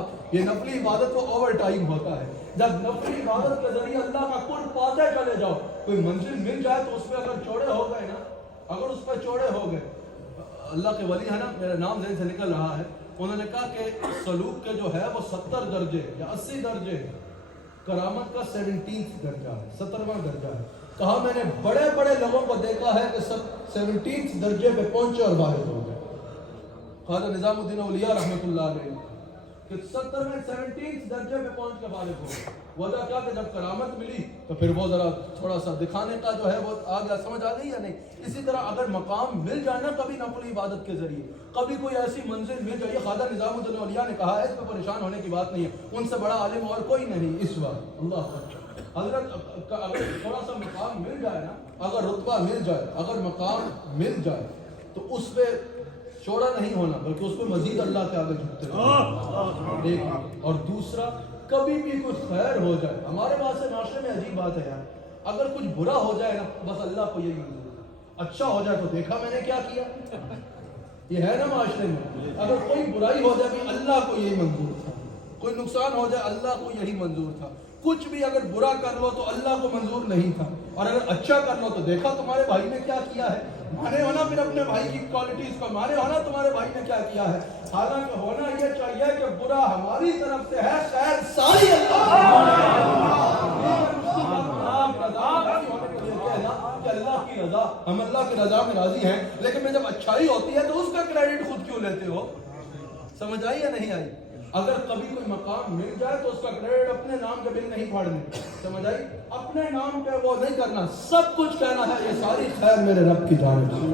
آپ، یہ نفلی عبادت کو اوور ٹائم ہوتا ہے. جب نفلی عبادت کے ذریعے اللہ کا قرب پاتے چلے جاؤ، کوئی منزل مل جائے تو اس پہ اگر چوڑے ہو گئے نا، اگر اس پہ چوڑے ہو گئے، اللہ کے ولی ہے نا، میرا نام ذہن سے نکل رہا ہے، انہوں نے کہا کہ سلوک کے جو ہے وہ 70 درجے یا 80 درجے، کرامت کا 17 درجہ ہے، 17واں درجہ ہے. کہا میں نے بڑے بڑے لوگوں کو دیکھا ہے کہ 17 درجے پہ پہنچے اور باہر ہو گئے. خواجہ نظام الدین اولیاء رحمۃ اللہ علیہ کہ 17 درجے پہ پہنچ کے بالغ ہو گئے. وجہ کیا کہ جب کرامت ملی تو پھر وہ ذرا تھوڑا سا دکھانے کا جو ہے وہ آ گیا، سمجھ آ گئی یا نہیں. اسی طرح اگر مقام مل جائے نا کبھی نفلی عبادت کے ذریعے، کبھی کوئی ایسی منزل مل جائے، خواجہ نظام الدین اولیاء نے کہا ہے، اس پہ پریشان ہونے کی بات نہیں ہے، ان سے بڑا عالم اور کوئی نہیں اس وقت. اللہ حضرت اگر تھوڑا سا مقام مل جائے نا، اگر رتبہ مل جائے، اگر مقام مل جائے تو اس پہ چوڑا نہیں ہونا، بلکہ اس پہ مزید اللہ کے آگے جھکتے رہنا. ایک اور دوسرا، کبھی بھی کچھ خیر ہو جائے، ہمارے پاس سے معاشرے میں عجیب بات ہے یار، اگر کچھ برا ہو جائے نا بس اللہ کو یہی منظور ہے، اچھا ہو جائے تو دیکھا میں نے کیا کیا، یہ ہے نا معاشرے میں. اگر کوئی برائی ہو جائے بھی اللہ کو یہی منظور تھا، کوئی نقصان ہو جائے اللہ کو یہی منظور تھا. کچھ بھی اگر برا کر لو تو اللہ کو منظور نہیں تھا، اور اگر اچھا کر لو تو دیکھا تمہارے بھائی نے کیا کیا ہے. مانے ہونا پھر اپنے بھائی کی کوالٹیز کا، مانے ہونا تمہارے بھائی نے کیا کیا ہے. حالانکہ ہونا یہ چاہیے کہ برا ہماری طرف سے ہے، خیر ساری اللہ کہ اللہ کی رضا، ہم اللہ کی رضا میں راضی ہیں. لیکن میں جب اچھائی ہوتی ہے تو اس کا کریڈٹ خود کیوں لیتے ہو؟ سمجھ آئی یا نہیں آئی؟ اگر کبھی کوئی مقام مل جائے تو اس کا کریڈٹ اپنے نام کے بل نہیں پھاڑنے، سمجھ آئی؟ اپنے نام پہ وہ نہیں کرنا، سب کچھ کہنا ہے یہ ساری خیر میرے رب کی جانب سے،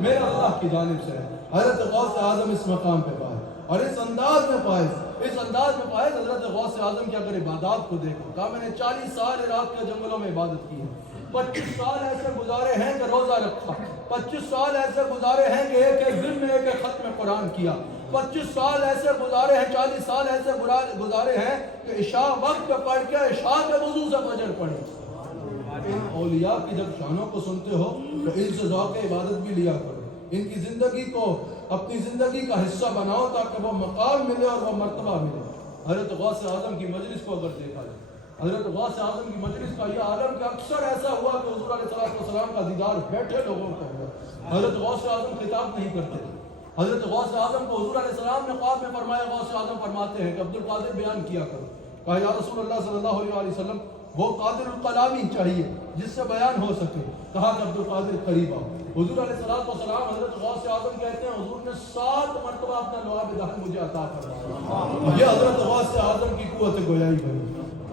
میرے اللہ کی جانب سے ہے. حضرت غوث اعظم اس مقام پہ پائے اور اس انداز میں پائے، اس انداز میں پائے. حضرت غوث اعظم کی اگر عبادات کو دیکھو، کہا میں نے 40 سال عراق کے جنگلوں میں عبادت کی ہے، 25 سال ایسے گزارے ہیں کہ روزہ رکھا، 25 سال ایسے گزارے ہیں کہ ایک ایک دن میں ایک ایک ختم قرآن کیا، 25 سال ایسے گزارے ہیں، 40 سال ایسے گزارے ہیں کہ عشاء وقت پہ پڑھ کے عشاء کے وضو سے فجر پڑھے. ان اولیاء کی جب شانوں کو سنتے ہو تو ان سے ذوق عبادت بھی لیا کرو، ان کی زندگی کو اپنی زندگی کا حصہ بناؤ تاکہ وہ مقام ملے اور وہ مرتبہ ملے. حضرت غوث اعظم کی مجلس کو اگر دیکھا جائے، حضرت غوث اعظم کی مجلس کا یہ عالم کہ اکثر ایسا ہوا کہ حضور علیہ السلام کا دیدار بیٹھے لوگوں کو ہوا. حضرت غوث اعظم خطاب نہیں کرتے. حضرت غوث اعظم کو حضور علیہ السلام نے خواب میں فرمایا، غوث اعظم فرماتے ہیں کہ عبد القادر بیان کیا کرو. کہا یا رسول اللہ صلی اللہ علیہ وسلم وہ قادر الکلامی چاہیے جس سے بیان ہو سکے. کہا کہ عبد القادر قریب آؤ. حضور علیہ السلام حضرت غوث اعظم کہتے ہیں حضور نے 7 مرتبہ اپنا لعاب دہن مجھے عطا فرمایا. یہ حضرت غوث اعظم کی قوت گویائی بنی.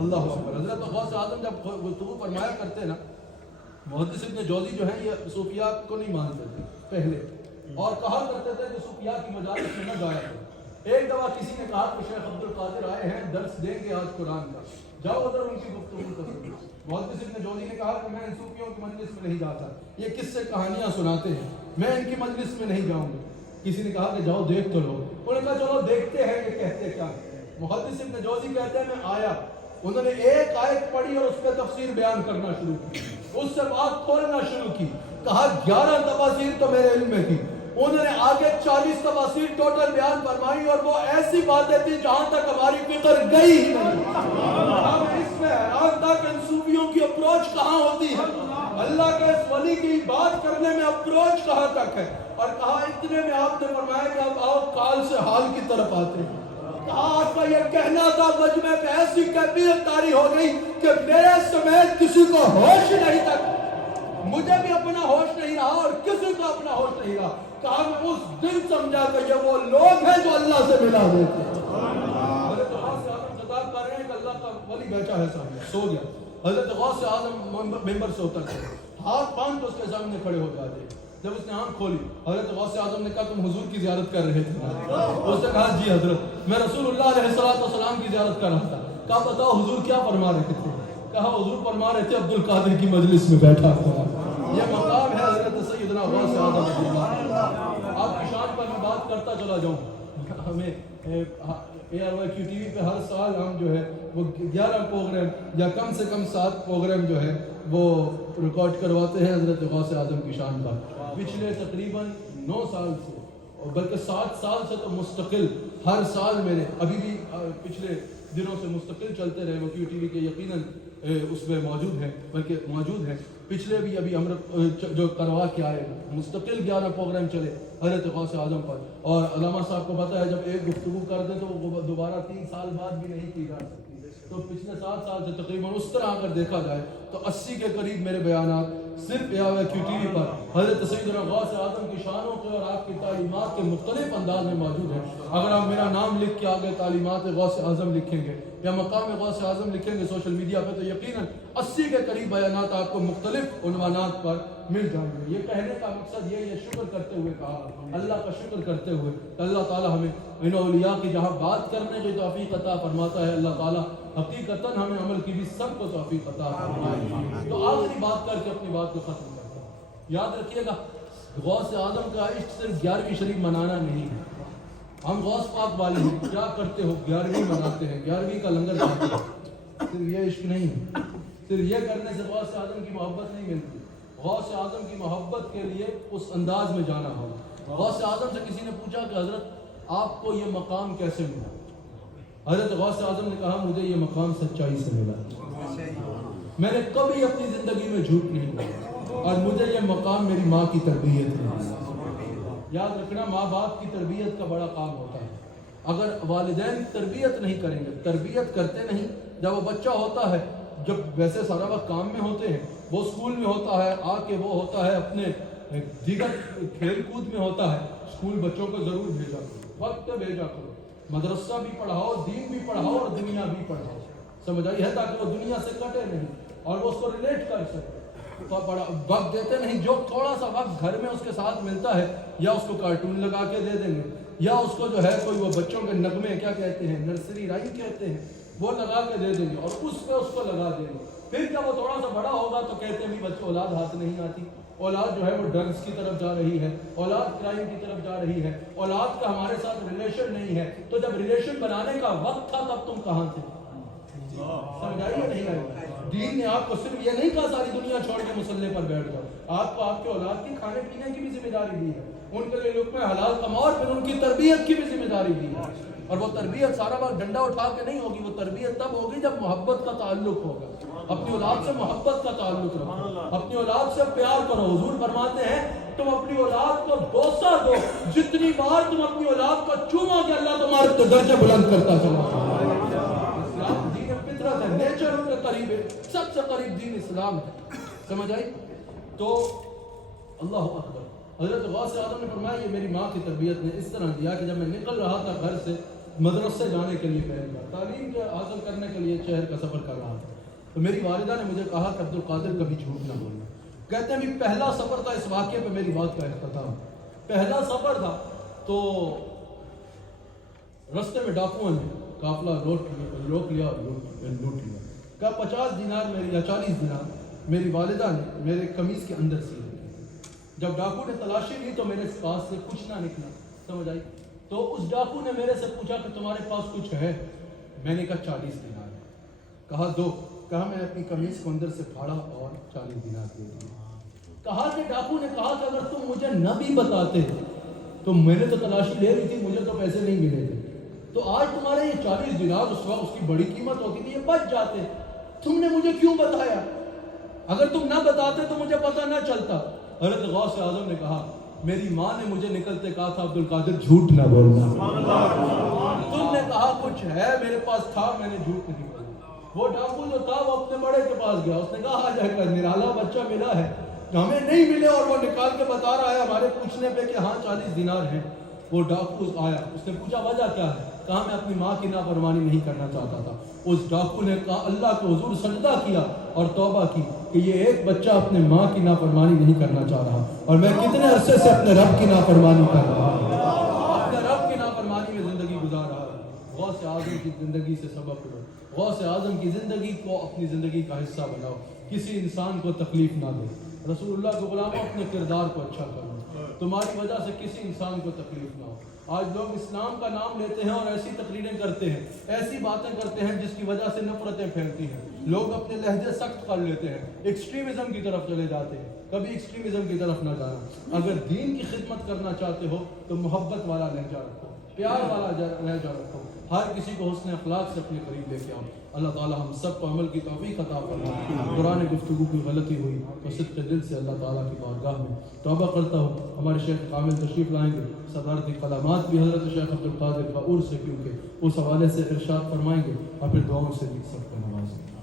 اللہ اکبر. حضرت غوث اعظم جب گفتگو فرمایا کرتے نا، محدث ابن جوزی جو ہیں یہ صوفیاء کو نہیں مانتے تھے پہلے، اور کہا کرتے تھے کہ صوفیاء کی مجالس میں نہ جایا کرو. ایک دفعہ کسی نے کہا کہ شیخ عبد القادر آئے ہیں، درس دیں گے آج قرآن کا، جاؤ ادھر ان کی گفتگو کرو. محدث ابن جوزی نے کہا کہ میں ان صوفیوں کی مجلس میں نہیں جاتا، یہ کس سے کہانیاں سناتے ہیں، میں ان کی مجلس میں نہیں جاؤں گا. کسی نے کہا کہ جاؤ دیکھ تو لو. انہوں نے کہا چلو دیکھتے ہیں کہ کہتے کیا. محدث ابن جوزی کہتے ہیں میں آیا، انہوں نے ایک آیت پڑھی اور اس پہ تفسیر بیان کرنا شروع کی، اس سے بات کھولنا شروع کی. کہا 11 تفاسیر تو میرے علم میں تھی. انہوں نے آگے 40 تفاسیر ٹوٹل بیان فرمائی اور وہ ایسی باتیں تھی جہاں تک ہماری فکر گئی ہی نہیں. ہم اس میں حیران تھا کہ ان صوفیوں کی اپروچ کہاں ہوتی ہے، اللہ کے اس ولی کی بات کرنے میں اپروچ کہاں تک ہے. اور کہا اتنے میں آپ نے فرمایا کہ اب آؤ کال سے حال کی طرف آتے ہیں. کہا آپ کا یہ کہنا تھا مجمع پہ ایسی کیفیت طاری ہو گئی کہ میرے سمیت کسی کو ہوش نہیں تھا، مجھے بھی اپنا ہوش نہیں رہا اور کسی کو اپنا ہوش نہیں رہا. کہا میں اس دن سمجھا کہ یہ وہ لوگ ہیں جو اللہ سے ملا دیتے ہیں. حضرت غوث اعظم خطاب کر رہے ہیں کہ اللہ کا ولی بیٹھا ہے سامنے، سو گیا. حضرت غوث اعظم ممبر سے اتر گئے، ہاتھ باندھ کے اس کے سامنے کھڑے ہو جاتے. جب اس نے آنکھ کھولی، حضرت غوث اعظم نے کہا تم حضور کی زیارت کر رہے تھے؟ اس نے کہا جی حضرت میں رسول اللہ علیہ السلام کی زیارت کر رہا تھا. کہا بتاؤ حضور کیا فرما رہے تھے؟ کہا حضور فرما رہے تھے عبد القادر کی مجلس میں بیٹھا تھا. یہ مقام ہے حضرت سیدنا غوث اعظم رضی اللہ. آپ کی شان پر میں بات کرتا چلا جاؤں. ہمیں ARYQ TV پہ ہر سال ہم جو ہے وہ 11 پروگرام یا کم سے کم 7 پروگرام جو ہے وہ ریکارڈ کرواتے ہیں حضرت غوث اعظم کی شان پر. پچھلے تقریباً 9 سال سے اور بلکہ 7 سال سے تو مستقل ہر سال میرے ابھی بھی پچھلے دنوں سے مستقل چلتے رہے، وہ کیو ٹی وی کے یقیناً اس میں موجود ہے، بلکہ موجود ہے، پچھلے بھی ابھی ہم جو کروا کے آئے مستقل 11 پروگرام چلے حضرت غوث اعظم پر، اور علامہ صاحب کو پتہ ہے جب ایک گفتگو کر دیں تو وہ دوبارہ 3 سال بعد بھی نہیں کی جا سکتی، تو پچھلے 7 سال سے تقریباً اس طرح اگر دیکھا جائے تو 80 کے قریب میرے بیانات صرف کیو ٹی وی پر حضرت سیدنا غوث اعظم کی شانوں کے اور آپ کی تعلیمات کے مختلف انداز میں موجود ہیں۔ اگر آپ میرا نام لکھ کے آگے تعلیمات غوث اعظم لکھیں گے یا مقام غوث اعظم لکھیں گے سوشل میڈیا پہ، تو یقیناً 80 کے قریب بیانات آپ کو مختلف عنوانات پر مل جائیں گے۔ یہ کہنے کا مقصد یہ شکر کرتے ہوئے کہا، اللہ کا شکر کرتے ہوئے، اللہ تعالیٰ ہمیں ان اولیاء کی جہاں بات کرنے کی توفیق عطا فرماتا ہے، اللہ تعالیٰ حقیقتاً ہمیں عمل کی بھی سب کو توفیق عطا فرمائے۔ تو آخری بات کر کے اپنی بات کو ختم کرتا ہوں، یاد رکھیے گا غوث اعظم کا عشق صرف 11ویں شریف منانا نہیں ہے۔ ہم غوث پاک والے ہیں، کیا کرتے ہو 11ویں مناتے ہیں، 11ویں کا لنگر کھاتے ہیں، صرف یہ عشق نہیں ہے، صرف یہ کرنے سے غوث اعظم کی محبت نہیں ملتی۔ غوث اعظم کی محبت کے لیے اس انداز میں جانا ہوگا۔ غوث اعظم سے کسی نے پوچھا کہ حضرت آپ کو یہ مقام کیسے ملا؟ حضرت غوث اعظم نے کہا مجھے یہ مقام سچائی سے ملا، میں نے کبھی اپنی زندگی میں جھوٹ نہیں بولا، اور مجھے یہ مقام میری ماں کی تربیت ہے۔ یاد رکھنا ماں باپ کی تربیت کا بڑا کام ہوتا ہے۔ اگر والدین تربیت نہیں کریں گے، تربیت کرتے نہیں، جب وہ بچہ ہوتا ہے، جب ویسے سارا وقت کام میں ہوتے ہیں، وہ اسکول میں ہوتا ہے، آ کے وہ ہوتا ہے اپنے دیگر کھیل کود میں ہوتا ہے، اسکول بچوں کو ضرور بھیجا کرو، وقت پہ بھیجا کرو، مدرسہ بھی پڑھاؤ، دین بھی پڑھاؤ اور دنیا بھی پڑھاؤ، سمجھ آئی ہے، تاکہ وہ دنیا سے کٹے نہیں اور وہ اس کو ریلیٹ کر سکے۔ تو بڑا وقت دیتے نہیں، جو تھوڑا سا وقت گھر میں اس کے ساتھ ملتا ہے، یا اس کو کارٹون لگا کے دے دیں گے، یا اس کو جو ہے کوئی وہ بچوں کے نغمے کیا کہتے ہیں، نرسری رائم کہتے ہیں، وہ لگا کے دے دیں گے اور اس پہ اس کو لگا دیں گے۔ پھر جب وہ تھوڑا سا بڑا ہوگا تو کہتے ہیں بھی بچے اولاد ہاتھ نہیں آتی، اولاد جو ہے وہ ڈرگز کی طرف جا رہی ہے، اولاد کرائم کی طرف جا رہی ہے، اولاد کا ہمارے ساتھ ریلیشن نہیں ہے۔ تو جب ریلیشن بنانے کا وقت تھا تب تم کہاں تھے؟ سمجھائیے نہیں آئی؟ دین نے آپ کو صرف یہ نہیں کہا ساری دنیا چھوڑ کے مسلح پر بیٹھ جاؤ، آپ کو آپ کے اولاد کی کھانے پینے کی بھی ذمہ داری دی ہے، ان کے لیے لقمہ حلال کماؤ اور پھر ان کی تربیت کی بھی ذمہ داری دی ہے۔ اور وہ تربیت سارا وقت ڈنڈا اٹھا کے نہیں ہوگی، وہ تربیت تب ہوگی جب محبت کا تعلق ہوگا۔ اپنی اولاد سے محبت کا تعلق رکھو، اپنی اولاد سے پیار کرو۔ حضور فرماتے ہیں تم اپنی اولاد کو بوسہ دو، جتنی بار تم اپنی اولاد کو چومو گے اللہ تمہارے درجے بلند کرتا چلا جائے۔ اسلام دین فطرت ہے، نیچر کے قریب ہے، سب سے قریب دین اسلام ہے، سمجھ آئی؟ تو اللہ اکبر، حضرت غوث اعظم نے فرمایا یہ میری ماں کی تربیت نے اس طرح دیا کہ جب میں نکل رہا تھا گھر سے مدرسے جانے کے لیے پہلی بار تعلیم کے حاصل کرنے کے لیے شہر کا سفر کر رہا تھا، تو میری والدہ نے مجھے کہا کہ عبدالقادر کبھی جھوٹ نہ بولنا۔ کہتے ہیں بھی پہلا سفر تھا، اس واقعے پہ میری بات کا اختتام، پہلا سفر تھا تو رستے میں ڈاکوؤں نے قافلہ روک لیا اور لوٹ لیا، کہا 50 دینار میری یا 40 دینار میری والدہ نے میرے قمیض کے اندر سی رکھی۔ جب ڈاکو نے تلاشی لی تو میرے پاس سے کچھ نہ نکلا، سمجھ آئی؟ تو اس ڈاکو نے میرے سے پوچھا کہ تمہارے پاس کچھ ہے؟ میں نے کہا 40 دینار ہے۔ کہا دو، کہا میں اپنی قمیض کو اندر سے پھاڑا اور 40 دینار دے دیے۔ کہا کہ ڈاکو نے کہا کہ اگر تم مجھے نہ بھی بتاتے تو میں نے تو تلاشی لے رہی تھی، مجھے تو پیسے نہیں ملے تھے، تو آج تمہارے یہ 40 دینار اس وقت اس کی بڑی قیمت ہوتی تھی، یہ بچ جاتے، تم نے مجھے کیوں بتایا؟ اگر تم نہ بتاتے تو مجھے پتہ نہ چلتا۔ حضرت غوث اعظم نے کہا میری ماں نے مجھے نکلتے کہا تھا عبدالقادر جھوٹ نہ بولنا، تم نے کہا کچھ ہے، میرے پاس تھا، میں نے جھوٹ نہیں بولا۔ وہ ڈاکو جو تھا وہ اپنے بڑے کے پاس گیا، اس نے کہا آ جا کر نرالا بچہ ملا ہے، ہمیں نہیں ملے اور وہ نکال کے بتا رہا ہے ہمارے پوچھنے پہ کہ ہاں 40 دینار ہیں۔ وہ ڈاکو آیا، اس نے پوچھا وجہ کیا ہے؟ کہا میں اپنی ماں کی نافرمانی نہیں کرنا چاہتا تھا۔ اس ڈاکو نے کہا اللہ کے حضور سجدہ کیا اور توبہ کی کہ یہ ایک بچہ اپنے ماں کی نافرمانی نہیں کرنا چاہ رہا، اور میں کتنے عرصے سے اپنے رب کی نافرمانی کر رہا ہوں، اپنے رب کی نافرمانی میں زندگی گزار رہا ہوں۔ غوث اعظم کی زندگی سے سبق لو، غوث اعظم کی زندگی کو اپنی زندگی کا حصہ بناؤ، کسی انسان کو تکلیف نہ دو، رسول اللہ کے غلاموں اپنے کردار کو اچھا کرو، تمہاری وجہ سے کسی انسان کو تکلیف نہ ہو۔ آج لوگ اسلام کا نام لیتے ہیں اور ایسی تقریریں کرتے ہیں، ایسی باتیں کرتے ہیں جس کی وجہ سے نفرتیں پھیلتی ہیں، لوگ اپنے لہجے سخت کر لیتے ہیں، ایکسٹریمزم کی طرف چلے جاتے ہیں۔ کبھی ایکسٹریمزم کی طرف نہ جانا۔ اگر دین کی خدمت کرنا چاہتے ہو تو محبت والا لہجہ رکھو، پیار والا لہجہ رکھو، ہر کسی کو حسن اخلاق سے اپنے قریب لے کے آؤ۔ اللہ تعالیٰ ہم سب کو عمل کی توفیق عطا فرمائے۔ قرآن گفتگو کی غلطی ہوئی تو صدق دل سے اللہ تعالیٰ کی بارگاہ میں توبہ کرتا ہوں۔ ہمارے شیخ کامل تشریف لائیں گے، صدارتی کلامات بھی حضرت شیخ عبد القادر فاعور سے، کیونکہ اس حوالے سے ارشاد فرمائیں گے، اور پھر دعاؤں سے بھی سب کو نوازیں گے۔